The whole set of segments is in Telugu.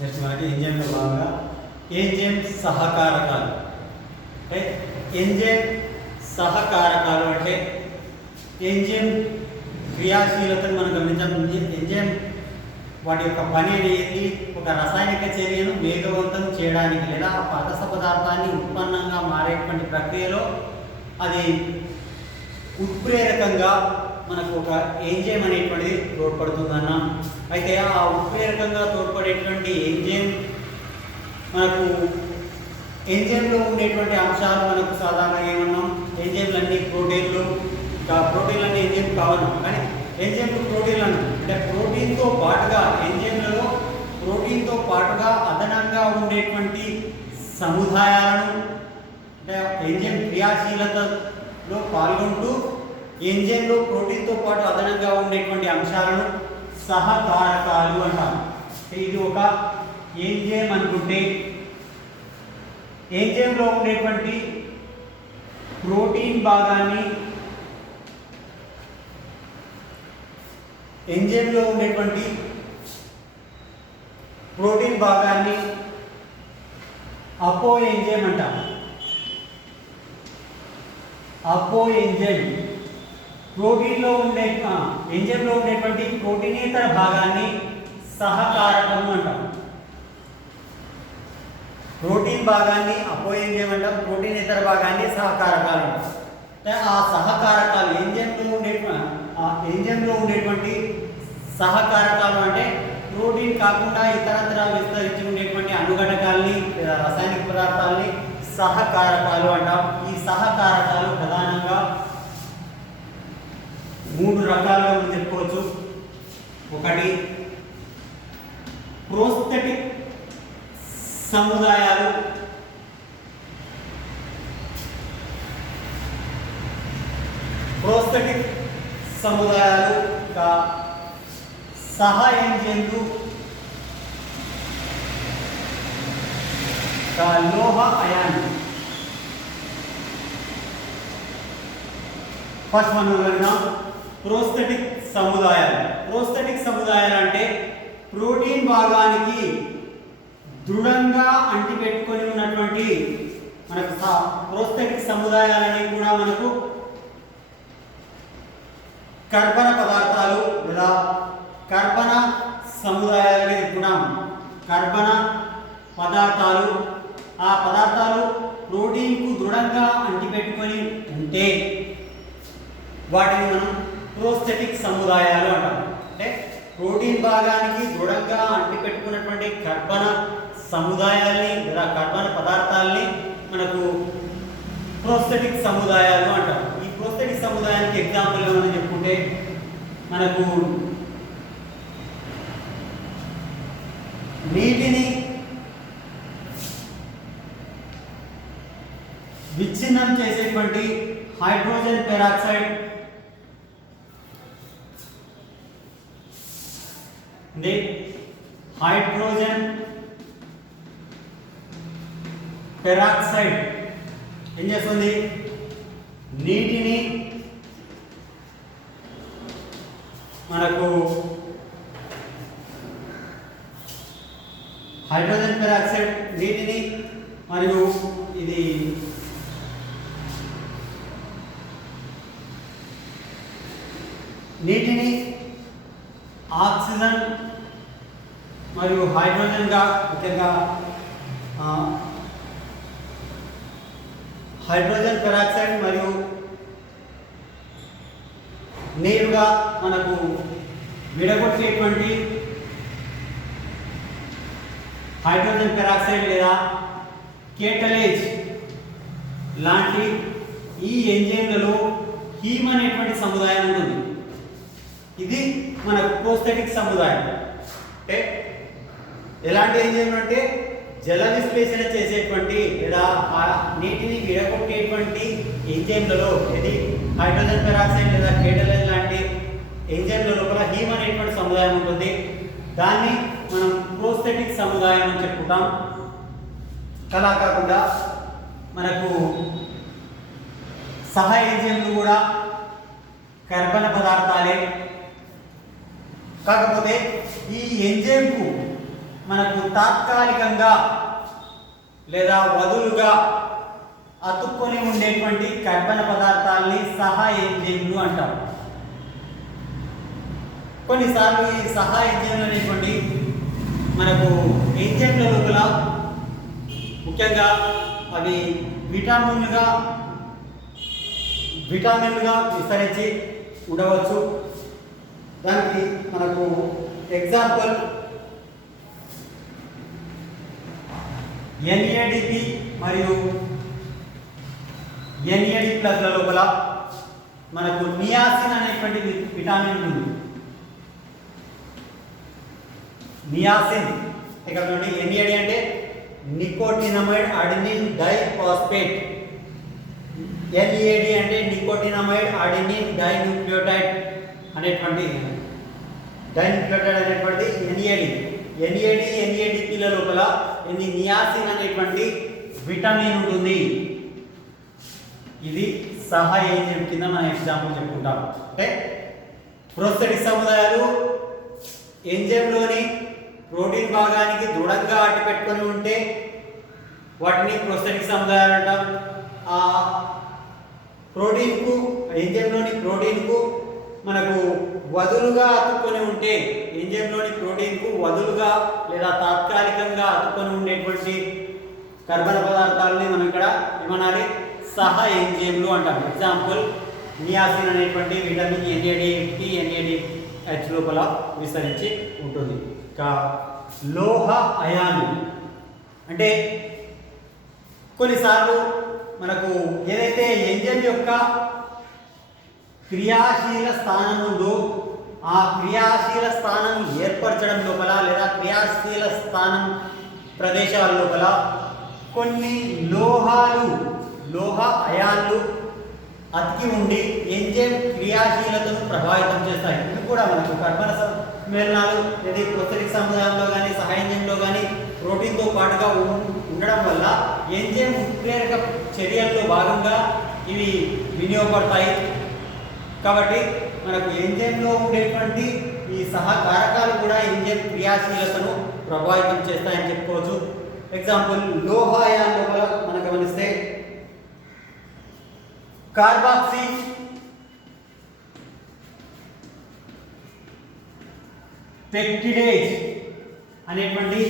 నెక్స్ట్ మనకి ఎంజైమ్లో భాగంగా ఎంజైమ్ సహకారకాలు. అంటే ఎంజైమ్ సహకారకాలు అంటే ఎంజైమ్ క్రియాశీలతను మనం గమనించాం. ఎంజైమ్ వాటి యొక్క పని అనేది ఒక రసాయనిక చర్యను వేగవంతం చేయడానికి లేదా పదస పదార్థాన్ని ఉత్పన్నంగా మారేటువంటి ప్రక్రియలో అది ఉత్ప్రేరకంగా మనకు ఒక ఎంజైమ్ అనేటువంటిది తోడ్పడుతుందన్న. అయితే ఆ ఉత్ప్రేరకంగా తోడ్పడేటువంటి ఎంజైమ్ మనకు ఎంజైమ్లో ఉండేటువంటి అంశాలు మనకు సాధారణంగా ఏమన్నాం, ఎంజైమ్లన్నీ ప్రోటీన్లు, ప్రోటీన్లన్నీ ఎంజైమ్ కావన్నాం. కానీ ఎంజైమ్లు ప్రోటీన్లు అన్నాం. అంటే ప్రోటీన్తో పాటుగా ఎంజైమ్లలో ప్రోటీన్తో పాటుగా అదనంగా ఉండేటువంటి సముదాయాలను అంటే ఎంజైమ్ క్రియాశీలతలో పాల్గొంటూ ఎంజైమ్లో ప్రోటీన్తో పాటు అదనంగా ఉండేటువంటి అంశాలను సహకారకాలు అంటారు. ఇది ఒక ఎంజైమ్ అనుకుంటే ఎంజైమ్లో ఉండేటువంటి ప్రోటీన్ భాగాన్ని ఎంజైమ్లో ఉండేటువంటి ప్రోటీన్ భాగాన్ని అపో ఎంజైమ్ అంటాం. అపో ఎంజైమ్ ప్రోటీన్లో ఉండే ఎంజైమ్లో ఉండేటువంటి ప్రోటీనేతర భాగాన్ని సహకారకం అంటాం. ప్రోటీన్ భాగాన్ని అపో ఎంజైమ్ అంటాం, ప్రోటీనేతర భాగాన్ని సహకారకాలు అంటాం. ఆ సహకారకాలు ఎంజైమ్లో ఉండేటువంటి సహకారకాలు అంటే ప్రోటీన్ కాకుండా ఇతరత్ర విస్తరించి ఉండేటువంటి అణుఘటకాల్ని లేదా రసాయనిక పదార్థాలని సహకారకాలు అంటాం. ఈ సహకారకాలు ప్రధానంగా 3 రకాలుగా మనం చెప్పుకోవచ్చు. ఒకటి ప్రోస్థెటిక్ సముదాయాలు, ప్రోస్థెటిక్ సముదాయాలు సహ ఎంజైమ్లు, లోహ అయాన్. ఫస్ట్ మనం ప్రోస్థెటిక్ సముదాయాలు. ప్రోస్థెటిక్ సముదాయాలు అంటే ప్రోటీన్ భాగానికి దృఢంగా అంటిపెట్టుకొని ఉన్నటువంటి మనకు ప్రోస్థెటిక్ సముదాయాలని కూడా మనకు కర్బన పదార్థాలు లేదా కర్బన సముదాయాలని చెప్పుకున్నాం. కర్బన పదార్థాలు, ఆ పదార్థాలు ప్రోటీన్కు దృఢంగా అంటిపెట్టుకొని ఉంటే వాటిని మనం ప్రోస్థెటిక్ సముదాయాలు అంటాం. అంటే ప్రోటీన్ భాగానికి దృఢంగా అంటిపెట్టుకున్నటువంటి కర్బన సముదాయాల్ని లేదా కర్బన పదార్థాలని మనకు ప్రోస్థెటిక్ సముదాయాలు అంటాం. ఈ ప్రోస్థెటిక్ సముదాయానికి ఎగ్జాంపుల్గా మనం చెప్పుకుంటే మనకు నీటిని విచ్ఛిన్నం చేసేటువంటి హైడ్రోజన్ పెరాక్సైడ్, హైడ్రోజన్ పెరాక్సైడ్ ఏం చేస్తుంది, నీటిని మనకు హైడ్రోజన్ పెరాక్సైడ్ నీటిని మరియు ఇది నీటిని ఆక్సిజన్ మరియు హైడ్రోజన్గా ముఖ్యంగా హైడ్రోజన్ పెరాక్సైడ్ మరియు నీరుగా మనకు విడగొట్టేటువంటి హైడ్రోజన్ పెరాక్సైడ్ లేదా కేటలేజ్ లాంటి ఈ ఎంజైమ్లలో హీమ్ అనేటువంటి సముదాయం ఉంటుంది. ఇది మన ప్రోస్థెటిక్ సముదాయం. అంటే ఎలాంటి ఎంజైమ్లు అంటే జల విశ్లేషణ చేసేటువంటి లేదా నీటిని విడగొట్టేటువంటి ఎంజైమ్లలో ఇది హైడ్రోజన్ పెరాక్సైడ్ లేదా కేటలేజ్ లాంటి ఎంజైమ్ల లోపల హీమ్ అనేటువంటి సముదాయం ఉంటుంది. దాన్ని మనం ప్రోస్థెటిక్ సముదాయం అని చెప్పుకుంటాం. అలా కాకుండా మనకు సహ ఎంజైమ్లు కూడా కర్బన పదార్థాలే. కాకపోతే ఈ ఎంజైమ్కు మనకు తాత్కాలికంగా లేదా వదులుగా అతుక్కొని ఉండేటువంటి కర్బన పదార్థాలని సహ ఎంజైమ్లు అంటారు. కొన్నిసార్లు ఈ సహ ఎంజైమ్లు అనేటువంటి మనకు ఎంజైమ్ల లోపల ముఖ్యంగా అవి విటమిన్లుగా విస్తరించి ఉండవచ్చు. దానికి మనకు ఎగ్జాంపుల్ NADP మరియు NAD+ లోపల మనకు నియాసిన్ అనేటువంటి విటమిన్ ఉంది. నియాసిన్ ఇక్కడ చూడండి, NAD అంటే నికోటినమైడ్ అడెనిన్ డైఫాస్ఫేట్, NAD అంటే నికోటినమైడ్ అడెనిన్ డైన్యూక్లియోటైడ్ అనేటువంటి NAD లోపల నియాసిన్ అనేటువంటి విటమిన్ ఉంటుంది. ఇది సహ ఎంజైమ్ కింద మనం ఎగ్జాంపుల్ చెప్పుకుంటాం. అంటే ప్రోస్థెటిక్ సముదాయాలు ఎంజైమ్లోని ప్రోటీన్ భాగానికి దృఢంగా అడ్డుపెట్టుకొని ఉంటే వాటిని ప్రోస్థెటిక్ సముదాయాలు అంటాం. ఆ ప్రోటీన్కు ఎంజైమ్లోని ప్రోటీన్కు మనకు వదులుగా అతుక్కొని ఉంటే, ఎంజైమ్లోని ప్రోటీన్కు వదులుగా లేదా తాత్కాలికంగా అతుక్కొని ఉండేటువంటి కర్బన పదార్థాలని మనం ఇక్కడ ఏమనాలి, సహ ఎంజైమ్లు అంటాం. ఎగ్జాంపుల్ నియాసిన్ అనేటువంటి విటమిన్ NADH లోపల విస్తరించి ఉంటుంది. ఇంకా లోహ అయాను అంటే కొన్నిసార్లు మనకు ఏదైతే ఎంజైమ్ యొక్క క్రియాశీల స్థానం ఉందో ఆ క్రియాశీల స్థానం ఏర్పరచడం లోపల లేదా క్రియాశీల స్థానం ప్రదేశాల లోపల కొన్ని లోహ అయాన్లు అతికి ఉండి ఎంజైమ్ క్రియాశీలతను ప్రభావితం చేస్తాయి. ఇవి కూడా మనకు కర్బన సమ్మేళనాలు లేదా ప్రోస్థెటిక్ సముదాయంలో కానీ సహ ఎంజైమ్లో కానీ ప్రోటీన్తో పాటుగా ఉండడం వల్ల ఎంజైమ్ ఉత్ప్రేరక చర్యల్లో భాగంగా ఇవి వినియోగపడతాయి. కాబట్టి మనకు ఎంజైమ్లో ఉండేటువంటి ఈ సహకారకాలు కూడా ఎంజైమ్ క్రియాశీలతను ప్రభావితం చేస్తాయని చెప్పుకోవచ్చు. ఎగ్జాంపుల్ లోహ అయాన్ లోపల మనం గమనిస్తే కార్బాక్సీ పెప్టిడేజ్ అనేటువంటి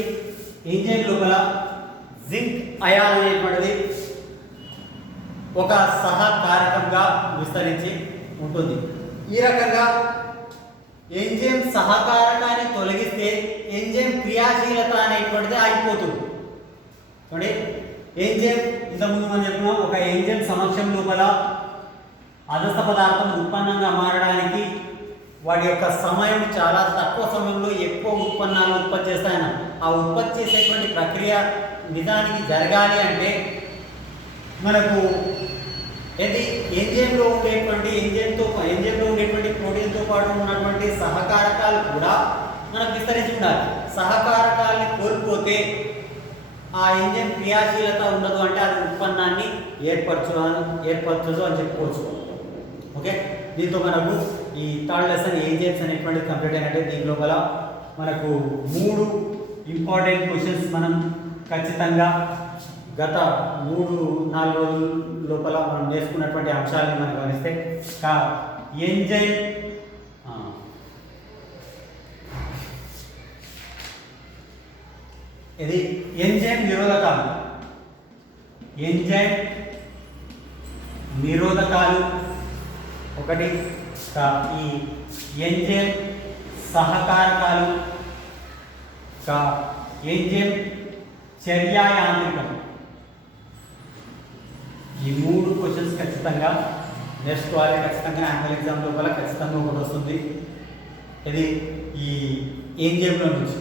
ఎంజైమ్ లోపల జింక్ అయాన్ అనేటువంటిది ఒక సహకారకంగా విస్తరించి ఉంటుంది. ఈ రకంగా ఎంజైమ్ సహకారకాన్ని తొలగిస్తే ఎంజైమ్ క్రియాశీలత అనేటువంటిది ఆగిపోతుంది. చూడండి, ఎంజైమ్ ఇంతకుముందు మనం చెప్పుకున్నాం, ఒక ఎంజైమ్ సమక్షం లోపల అదస్థ పదార్థం ఉత్పన్నంగా మారడానికి వాటి యొక్క సమయం చాలా తక్కువ సమయంలో ఎక్కువ ఉత్పన్నాలు ఉత్పత్తి చేస్తాయన్న. ఆ ఉత్పత్తి చేసేటువంటి ప్రక్రియ నిజానికి జరగాలి అంటే మనకు ఇది ఎంజైమ్లో ఉండేటువంటి ప్రోటీన్తో పాటు ఉన్నటువంటి సహకారకాలు కూడా మనకు విస్తరించి ఉండాలి. సహకారకాలని కోల్పోతే ఆ ఎంజైమ్ క్రియాశీలత ఉండదు, అంటే అది ఉత్పన్నాన్ని ఏర్పరచదు అని చెప్పుకోవచ్చు. ఓకే, దీంతో మనకు ఈ థర్డ్ లెసన్ ఎంజైమ్స్ అనేటువంటిది కంప్లీట్ అయినట్టే. దీని లోపల మనకు 3 ఇంపార్టెంట్ క్వశ్చన్స్ మనం ఖచ్చితంగా గత 3-4 రోజుల లోపల మనం నేర్చుకున్నటువంటి అంశాలను మనం గమనిస్తే ఎంజైమ్ ఇది ఎంజైమ్ నిరోధకాలు ఒకటి, ఈ ఎంజైమ్ సహకారకాలు, ఎంజైమ్ చర్యా యాంత్రికం. ఈ 3 క్వశ్చన్స్ ఖచ్చితంగా నేర్చుకోవాలి. ఖచ్చితంగా యాన్యువల్ ఎగ్జామ్ లోపల ఖచ్చితంగా ఒకటి వస్తుంది. ఇది ఈ ఎంజైమ్లో నుంచి